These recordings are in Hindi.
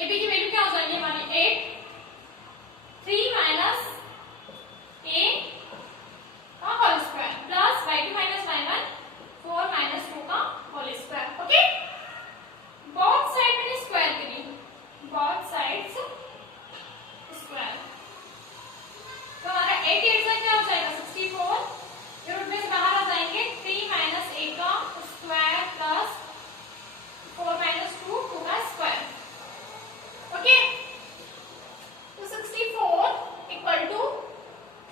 ए बी की वैल्यू क्या हो जाएगी हमारी 8, 3 माइनस ए का whole square plus y2 minus y1 4 minus 2 का whole square. Okay, both side मैंने स्क्वायर करी, बोथ साइड्स स्क्वायर, तो हमारा 8 क्या हो जाएगा 64, रूट में से बाहर आ जाएंगे 3 माइनस ए का स्क्वायर प्लस 4 माइनस 2 का स्क्वायर। ओके, तो 64 equal to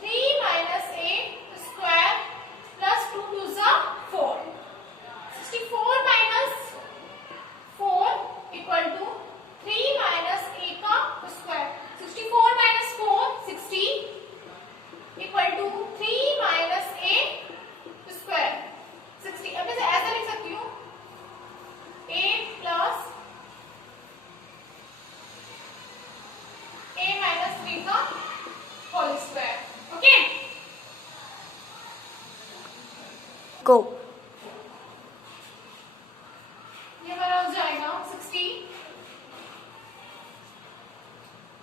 3 minus a square plus 2 टू ज़ा 4, 64 minus 4 equal to 3 minus a का square, 64 minus 4 60 equal to 3 minus a square 60। अब मैं ऐसा लिख सकती हूँ a प्लस a माइनस 3 का होल स्क्वायर। ओके, गो। ये हमारा हो जाएगा 60,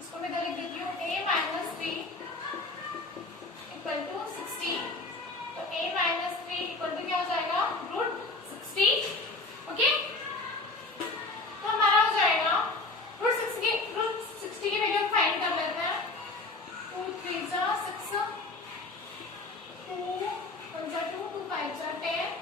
इसको मैं इधर लिख देती हूँ a माइनस 3 इक्वल टू 60, तो a माइनस 3 इक्वल टू क्या हो जाएगा रूट 60। ओके, तो हमारा हो जाएगा रूट 60 की वैल्यू फाइंड कर लेते हैं, 2 3 जा 6, 2 1 जा 2 2 5 जा 10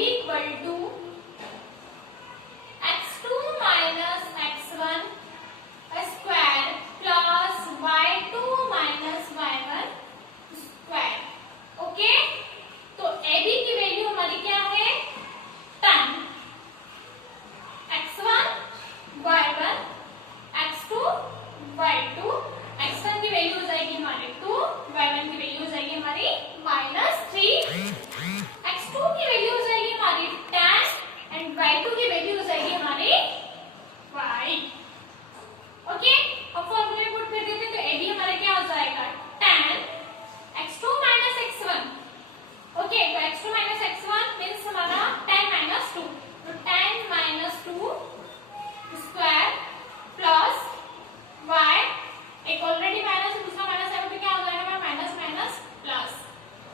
AB equal to x2 minus x1 square plus y2 minus y1 square. Okay, तो AB की वैल्यू हमारी क्या है 10, x1 y1 x2 y2, x1 की वैल्यू हो जाएगी हमारी 2, y1 की वैल्यू हो जाएगी हमारी -3, x2 की वैल्यू हो जाएगी हमारी 10 एंड y2 की वैल्यू हो जाएगी हमारी 5। ओके, अब फॉर्मूले पुट कर देते हैं, तो AB हमारा क्या हो जाएगा 10 x2 माइनस x1। ओके, तो x2 माइनस x1 मींस हमारा 10 माइनस 2, तो 10 माइनस 2 स्क्वायर प्लस y, एक ऑलरेडी माइनस है दूसरा माइनस है, तो क्या हो जाएगा माइनस माइनस प्लस,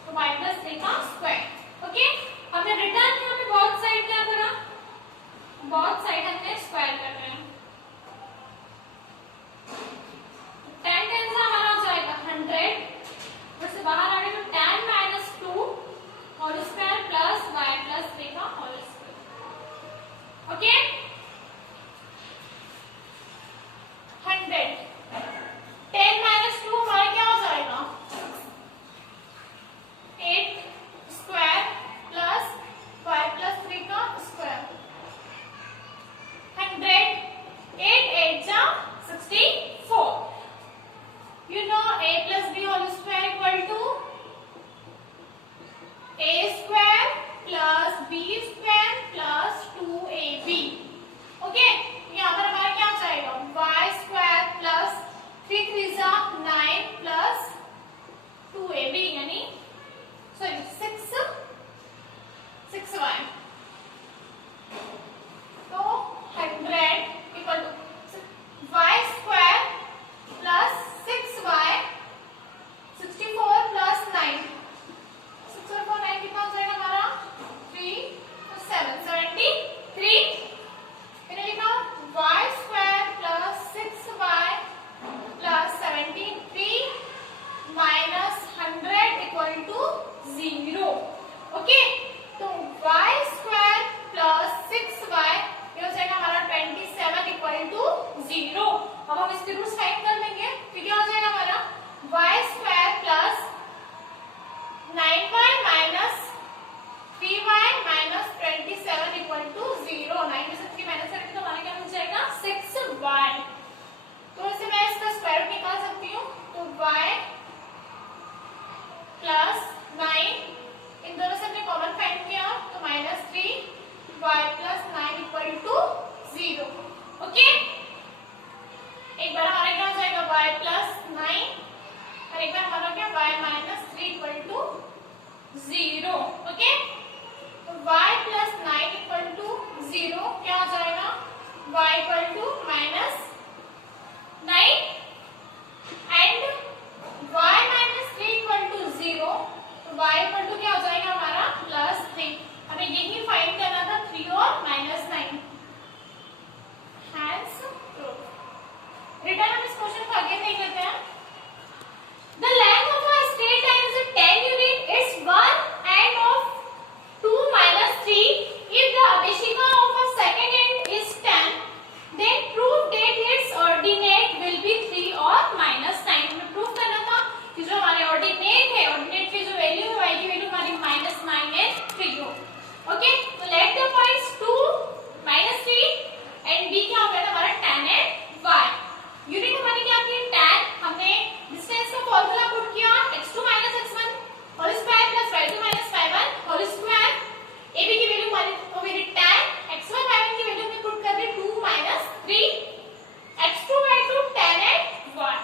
तो y प्लस 3 का स्क्वायर। ओके, हमने रिटर्न यहाँ पे बोथ साइड क्या करा, बोथ साइड हमने स्क्वायर कर रहे हैं, 10 10 से हमारा हो जाएगा 100, उससे बाहर आ गए तो 10 minus 2 whole square plus y plus 3 का होल स्क्वायर। ओके, 100 10 माइनस 2 हमारा क्या हो जाएगा 8 स्क्वायर प्लस y प्लस 3 का स्क्वायर। 100 8 8 जा 64, you know a plus b whole square equal to a square plus b square plus 2ab। Okay, यहाँ पर हमारा क्या हो जाएगा y स्क्वायर प्लस 3 3 जा 9 प्लस 2ab यानी सॉरी 6y, तो 100 equal to y square plus 6y 64 plus 9, 6 और 4 9 कितना हो जाएगा हमारा 3, तो 7 73। मैंने लिखा y square plus 6y plus 73 minus 100 equal to 0। Okay, तो y स्क्वायर प्लस 6y ये हो जाएगा हमारा 27 इक्वल टू 0। अब हम इसके रूट्स फाइंड कर लेंगे, तो क्या हो जाएगा हमारा y square plus 9y minus 3y minus 27 equal to 0। 9 में से 3 माइनस करेंगे तो हमारा क्या मिल जाएगा 6y, तो इसे मैं इसका स्क्वायर रूट निकाल सकती हूँ, तो y प्लस 9 इन दोनों से हमने कॉमन फाइंड किया तो -3 y plus 9 equal to 0। Okay, एक बार हमारा क्या हो जाएगा y प्लस 9 और एक बार हमारा क्या y minus 3 equal to 0। Okay, तो y प्लस 9 इक्वल टू 0 क्या हो जाएगा y equal to minus 9 and y minus 3 equal to 0, तो y इक्वल टू क्या हो जाएगा हमारा +3। हमें यही फाइंड करना था 3 और -9। Hence proof. रिटर्न हम इस क्वेश्चन को आगे देख लेते हैं। The length of a straight line is 10 unit. Its one end of 2 minus 3. If the abhishika of a second end is 10, then prove that its ordinate will be 3 or -9. हमें प्रूफ करना था कि जो हमारे ऑर्डिनेट है, ऑर्डिनेट की जो वैल्यू है y की वैल्यू हमारी -9 एंड 3 हो। ओके, तो let the points 2 -3 and b क्या हो गया हमारा 10 एंड y। यूनिट हमारी क्या थी 10, हमने डिस्टेंस का फार्मूला पुट किया x2 x1 whole square plus y2 y1 whole square. ab की वैल्यू हमारी हो गई 10, x1 y1 की वैल्यू हमने पुट कर दी 2 3, x2 y2 10 एंड 1।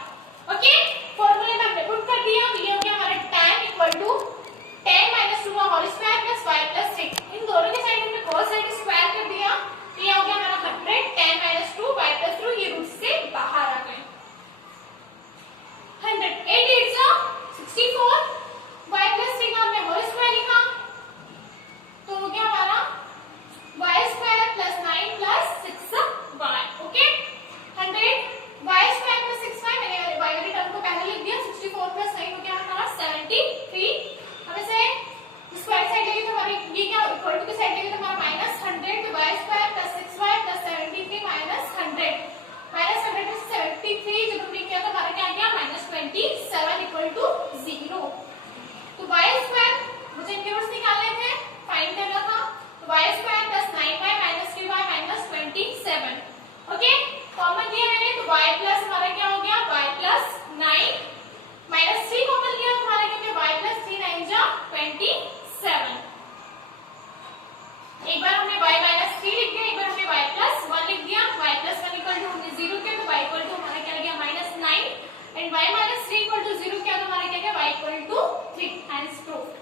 ओके, फार्मूले में हमने पुट कर दिया, तो ये हो गया हमारा 10 equal to 10 2 whole square plus y plus 6। इन दोनों के साइड हमने इक्वल टू हमने 0 किया तो y इक्वल टू हमारा क्या आ गया -9 एंड y -3 इक्वल टू 0 किया तो हमारा क्या आ गया y equal to 3 and proof.